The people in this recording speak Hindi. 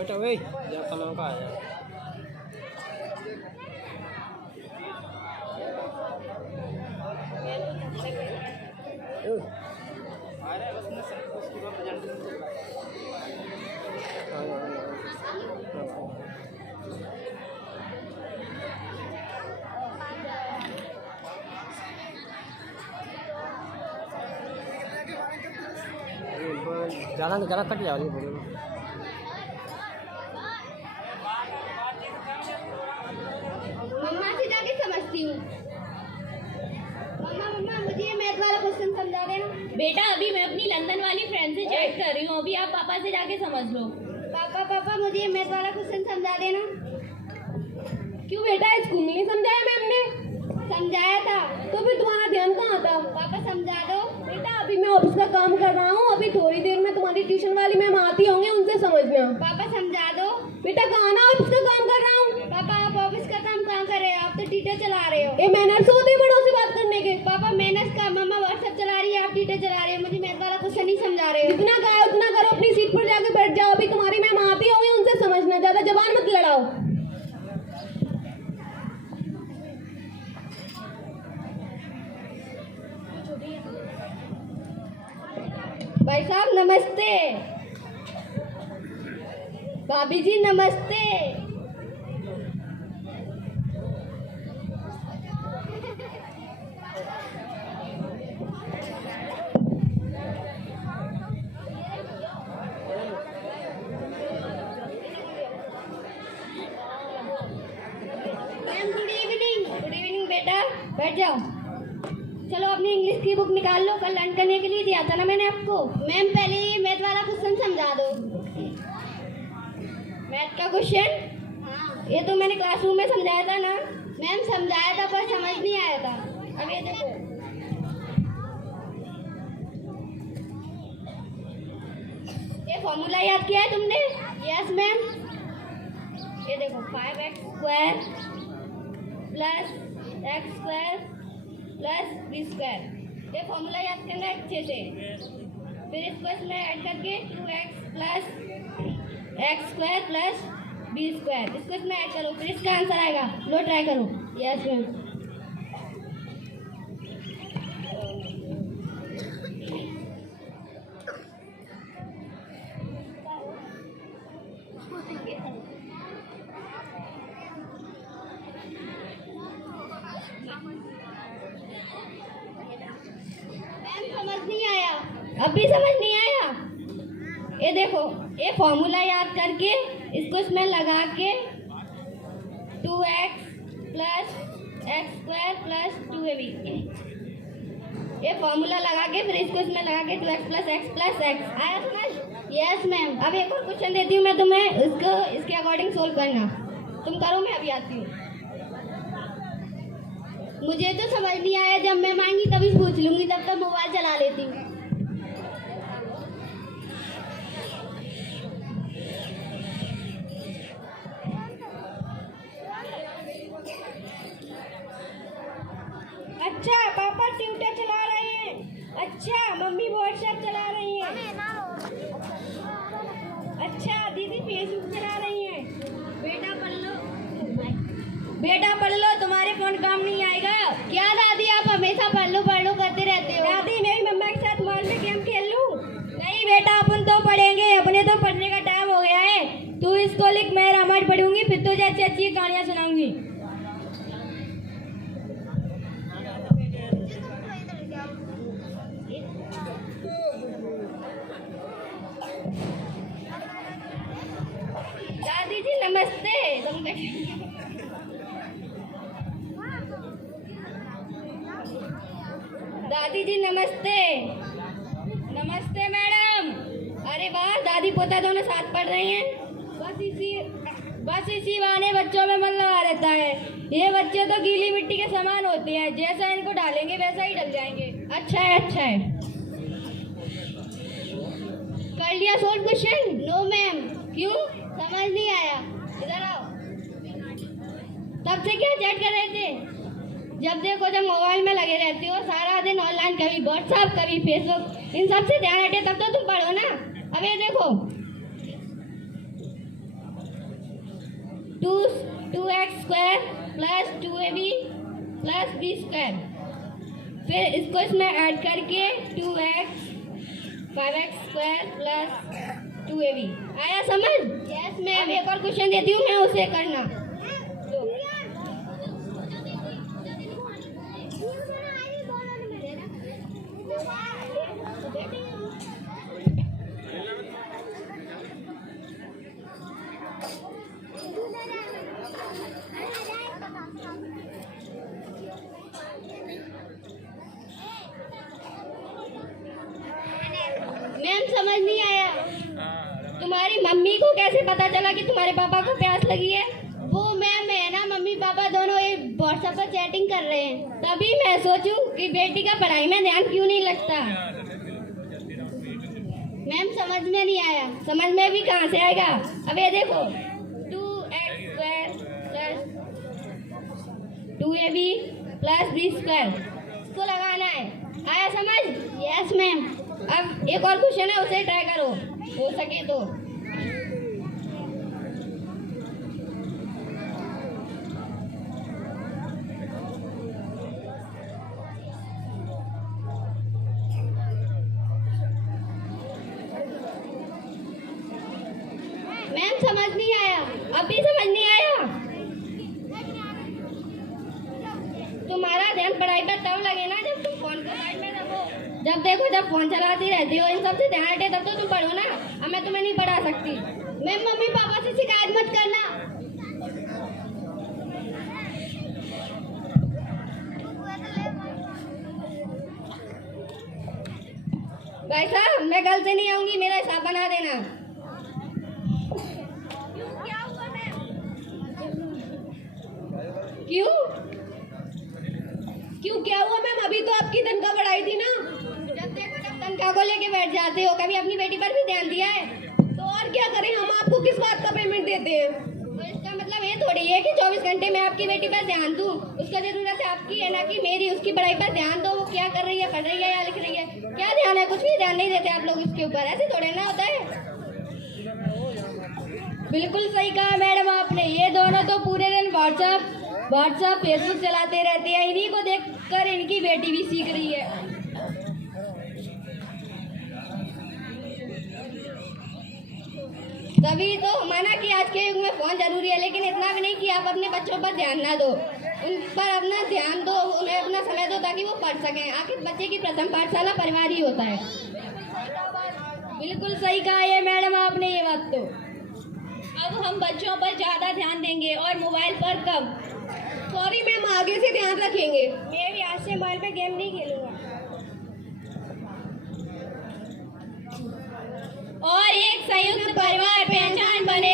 बेटा वही जाता ना का आया अरे बस ना सब कुछ पूरा प्रेजेंटेशन चल रहा है ज़्यादा तक जा रही है बोलो मम्मा से जाके समझती हूँ। मम्मा मुझे ये मैथ वाला क्वेश्चन समझा देना। बेटा अभी मैं अपनी लंदन वाली फ्रेंड से चैट कर रही हूँ, अभी आप पापा से जाके समझ लो। पापा मुझे ये मैथ वाला क्वेश्चन समझा देना। क्यों बेटा, स्कूल में नहीं समझाया मैम ने? समझाया था। तो फिर तुम्हारा ध्यान कहाँ था? पापा समझा दो। बेटा अभी मैं ऑफिस का काम कर रहा हूँ, अभी थोड़ी देर में तुम्हारी ट्यूशन वाली मैम आती होंगे, उनसे समझना। पापा समझा दो। बेटा कहाँ ना ऑफिस का काम कर रहा हूँ। पापा आप ऑफिस का काम कहाँ कर रहे हो? आप तो टीचर चला रहे हो। ये मैनर्स होते हैं बड़ों से बात करने के। पापा मैनर्स का, मम्मा व्हाट्सएप चला रही है, आप टीचर चला रहे हो, मुझे मैथ वाला क्वेश्चन नहीं समझा रहे हो। जितना कहा उतना करो, अपनी सीट पर जाके बैठ जाओ, अभी तुम्हारी मैम आती होंगी, उनसे समझना, ज्यादा जबान मत लड़ाओ। भाई साहब नमस्ते। भाभी जी नमस्ते। Ma'am good evening. Good evening बेटा, बैठ जाओ। चलो अपनी इंग्लिश की बुक निकाल लो, कल लर्न करने के लिए दिया था ना मैंने आपको। मैम पहले ये मैथ वाला क्वेश्चन समझा दो। मैथ का क्वेश्चन? हाँ। ये तो मैंने क्लासरूम में समझाया था ना। मैम समझाया था पर समझ नहीं आया था। अब ये देखो, ये फॉर्मूला याद किया है तुमने? Yes ma'am. ये देखो 5x² plus x² plus b²। ये फॉर्मूला याद करना है अच्छे से। फिर इसको इसमें ऐड करके 2x plus x² plus b², इसको इसमें ऐड करो, फिर इसका आंसर आएगा। लो ट्राई करो। Yes ma'am. समझ नहीं आया? अब भी समझ नहीं आया? ये देखो, ये फॉर्मूला याद करके इसको इसमें लगा के 2x plus x² plus 2ab, ये फॉर्मूला लगा के फिर इसको इसमें लगा के 2x plus x plus x। आया समझ? Yes ma'am. अब एक और क्वेश्चन देती हूँ मैं तुम्हें, इसको इसके अकॉर्डिंग सोल्व करना। तुम करो, मैं अभी आती हूँ। मुझे तो समझ नहीं आया, जब मैम आएंगी तभी पूछ लूंगी, तब तक मोबाइल चला लेती हूँ। अच्छा पापा ट्विटर चला रहे हैं। अच्छा मम्मी व्हाट्सएप चला रही हैं। अच्छा दीदी फेसबुक चला रही हैं। बेटा पढ़ लो, बेटा पढ़ लो, तुम्हारे फोन काम नहीं आएगा। क्या दादी आप हमेशा पढ़ लो करते रहते हो? दादी मेरी मम्मा के साथ मोबाइल में गेम खेल लूं? नहीं बेटा, अपन तो पढ़ेंगे, अपने तो पढ़ने का टाइम हो गया है। तू इसको लिख, मैं रामायण पढ़ूंगी, फिर तुझे अच्छी अच्छी कहानियां सुनाऊंगी। दादी जी नमस्ते। दादी जी नमस्ते। नमस्ते मैडम। अरे वाह, दादी पोता दोनों साथ पढ़ रहे हैं। बस इसी बहाने बच्चों में मन लगा रहता है। ये बच्चे तो गीली मिट्टी के समान होते हैं, जैसा इनको डालेंगे वैसा ही डल जाएंगे। अच्छा है, अच्छा है। कर लिया सोल्व क्वेश्चन? No ma'am. क्यों? समझ नहीं आया। इधर आओ। तब से क्या चैट कर रहे थे? जब देखो जब मोबाइल में लगे रहते हो सारा दिन ऑनलाइन, कभी व्हाट्सएप कभी फेसबुक, इन सब से ध्यान हटे तब तो तुम पढ़ो ना। अब ये देखो, 2x square plus 2ab plus b square. फिर इसको इसमें ऐड करके 2x 5x square plus 2ab। आया समझ? Yes ma'am. एक और क्वेश्चन देती हूँ मैं, उसे करना। मैम समझ नहीं आया। तुम्हारी मम्मी को कैसे पता चला कि तुम्हारे पापा को प्यास लगी है? वो मैम है ना, मम्मी पापा दोनों व्हाट्सएप पर चैटिंग कर रहे हैं। तभी मैं सोचूं कि बेटी का पढ़ाई में ध्यान क्यों नहीं लगता। मैम समझ में नहीं आया। समझ में भी कहाँ से आएगा? अब ये देखो 2x square plus 2ab plus b square, इसको लगाना है। आया समझ? Yes ma'am. अब एक और क्वेश्चन है, उसे ट्राई करो, हो सके तो। मैम समझ नहीं आया। अभी समझ नहीं आया? तुम्हारा ध्यान पढ़ाई पर तब लगे ना जब तुम फोन को साइड में रखो। जब देखो जब फोन चलाती रहती हो, इन सब से ध्यान हटे तब तो तुम पढ़ो ना। अब मैं तुम्हें नहीं पढ़ा सकती। मैम मम्मी पापा से शिकायत मत करना। भाई साहब मैं कल से नहीं आऊंगी, मेरा हिसाब बना देना। क्यों? क्यों क्या हुआ मैम? अभी तो आपकी तनख्वाह बढ़ाई थी ना। जब देखो जब तनख्वाह को लेके बैठ जाते हो। कभी अपनी बेटी पर भी ध्यान दिया है? तो और क्या करें, हम आपको किस बात का पेमेंट देते हैं? तो इसका मतलब ये थोड़ी है कि 24 घंटे मैं आपकी बेटी पर ध्यान दूं। उसका जरूरत है आपकी, है ना कि मेरी। उसकी पढ़ाई पर ध्यान दो, वो क्या कर रही है, पढ़ रही है या लिख रही है। क्या ध्यान है? कुछ भी ध्यान नहीं देते आप लोग उसके ऊपर। ऐसे थोड़े ना होता है। बिल्कुल सही कहा मैडम आपने। ये दोनों तो पूरे दिन व्हाट्सएप फेसबुक चलाते रहते हैं। इन्हीं को देखकर इनकी बेटी भी सीख रही है। तभी तो माना कि आज के युग में फोन जरूरी है, लेकिन इतना भी नहीं कि आप अपने बच्चों पर ध्यान ना दो। उन पर अपना ध्यान दो, उन्हें अपना समय दो ताकि वो पढ़ सकें। आखिर बच्चे की प्रथम पाठशाला परिवार ही होता है। बिल्कुल सही कहा ये मैडम आपने ये बात तो। अब हम बच्चों पर ज्यादा ध्यान देंगे और मोबाइल पर कब? सॉरी मैम, आगे से ध्यान रखेंगे। मैं भी आज से मोबाइल पे गेम नहीं खेलूंगा। और एक संयुक्त परिवार पहचान बने